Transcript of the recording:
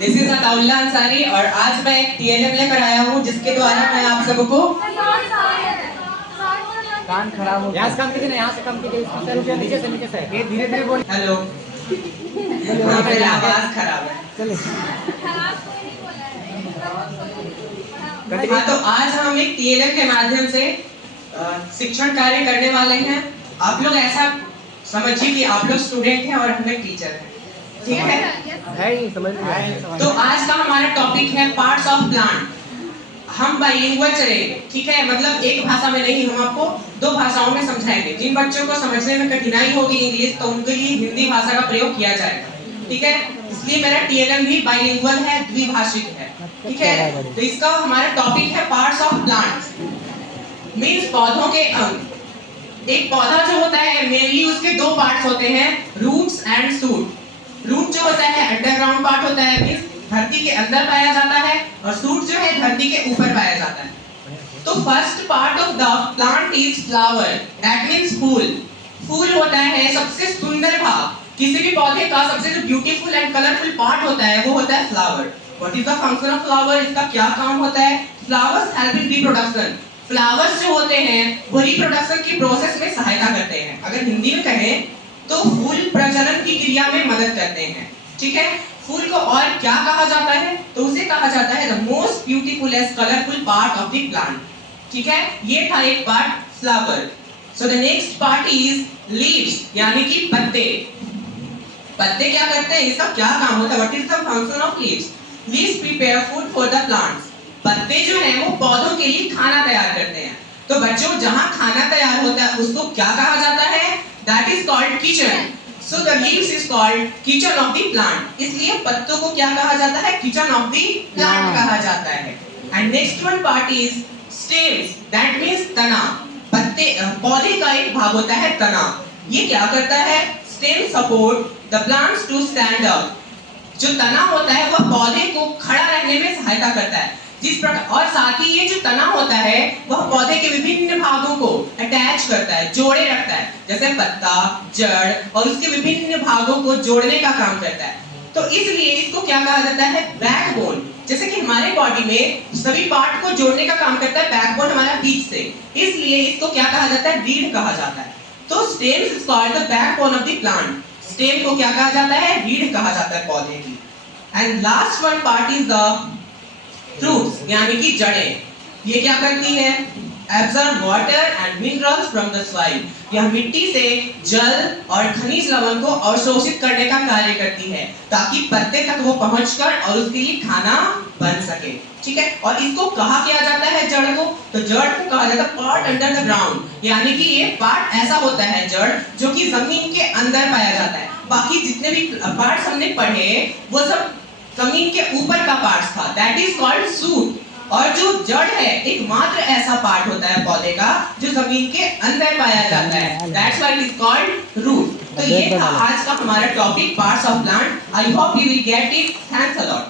This is Ataullah Ansari और आज मैं एक टीएलएम लेकर आया हूँ जिसके द्वारा मैं आप सबको कान खराब हो गया। यहाँ से कम कीजिए ना, यहाँ से कम कीजिए, नीचे से ये धीरे धीरे बोल। हेलो, हाँ मेरी आवाज खराब है। चलिए हाँ, तो आज हम एक टीएलएम के माध्यम से शिक्षण कार्य करने वाले हैं। आप लोग ऐसा समझिए कि आप लोग स्टूडेंट हैं और हम लोग टीचर हैं, ठीक है? समझ में आया। तो आज का हमारा टॉपिक है पार्ट्स ऑफ प्लांट। हम बाइलिंगुअल चलेंगे, ठीक है? मतलब एक भाषा में नहीं, हम आपको दो भाषाओं में समझाएंगे। जिन बच्चों को समझने में कठिनाई होगी इंग्लिश, तो उनके लिए हिंदी भाषा का प्रयोग किया जाएगा, ठीक है? इसलिए मेरा टीएलएम भी बाइलिंगुअल है, द्विभाषिक है, ठीक है? तो इसका हमारा टॉपिक है पार्ट्स ऑफ प्लांट्स, मींस पौधों के अंग। एक पौधा जो होता है मेनली उसके दो पार्ट्स होते हैं, रूट्स एंड शूट। रूट जो होता है अंडरग्राउंड पार्ट होता है, मींस धरती के अंदर पाया जाता है, और शूट जो है धरती के ऊपर पाया जाता है। तो first part of the plant is flower, that means फूल। फूल होता है सबसे सुंदर भाग। किसी भी पौधे का सबसे जो ब्यूटीफुल एंड कलरफुल पार्ट होता है वो होता है flower. What is the function of flower? इसका क्या काम होता है? Flowers help in reproduction. Flowers जो होते हैं वो रिप्रोडक्शन की प्रोसेस में सहायता करते हैं। अगर हिंदी में कहें तो फूल प्रजनन की क्रिया में मदद करते हैं, ठीक है? फूल को और क्या कहा जाता है? तो उसे कहा जाता है the most beautifulest colourful part of the plant, ठीक है? ये था एक part flower. So the next part is leaves, यानी कि पत्ते। पत्ते क्या करते हैं? इसका क्या काम होता है? What is the function of leaves? Leaves prepare food for the plants. पत्ते जो है वो पौधों के लिए खाना तैयार करते हैं। तो बच्चों, जहां खाना तैयार होता है उसको क्या कहा जाता है? That is called kitchen. So the leaves is called kitchen of the plant. इसलिए पत्तों को क्या कहा जाता है? किचन ऑफ द प्लांट कहा जाता है। And next one part is stems, that means तना। पत्ते पौधे का एक भाग होता है तना। ये क्या करता है? Stem support the plants to stand up. जो तना होता है वह पौधे को खड़ा रहने में सहायता करता है। जिस प्रकार, और साथ ही ये जो तना होता है वह पौधे के विभिन्न भागों को अटैच करता है, जोड़े रखता है, जैसे पत्ता, जड़ और उसके विभिन्न भागों को जोड़ने का काम करता है। तो इसलिए इसको क्या कहा जाता है? बैकबोन। जैसे कि हमारे बॉडी में सभी पार्ट को जोड़ने का काम करता है बैकबोन हमारा बीच से, इसलिए इसको क्या कहा जाता है? रीढ़ कहा जाता है। तो stems is called the backbone of the plant. Stem को क्या कहा जाता है? रीढ़ कहा जाता है पौधे की। And last one part is the roots, यानी कि जड़ें। ये क्या करती है? Absorb water and minerals from the soil. यह मिट्टी से जल और खनिज लवण को अवशोषित करने का कार्य करती है ताकि पत्ते तक वो पहुंचकर और उसके लिए खाना बन सके, ठीक है? और इसको कहा किया जाता है जड़ को? तो जड़ को कहा जाता है पार्ट अंडर द ग्राउंड, यानी कि ये पार्ट ऐसा होता है जड़ जो कि जमीन के अंदर पाया जाता है। बाकी जितने भी पार्ट्स हमने पढ़े वो सब जमीन के ऊपर का पार्ट था, दैट इज कॉल्ड शूट। और जो जड़ है एकमात्र ऐसा पार्ट होता है पौधे का जो जमीन के अंदर पाया जाता है, that's why it is called root. तो ये था आज का हमारा topic parts of plant. I hope you will get it. Thanks a lot.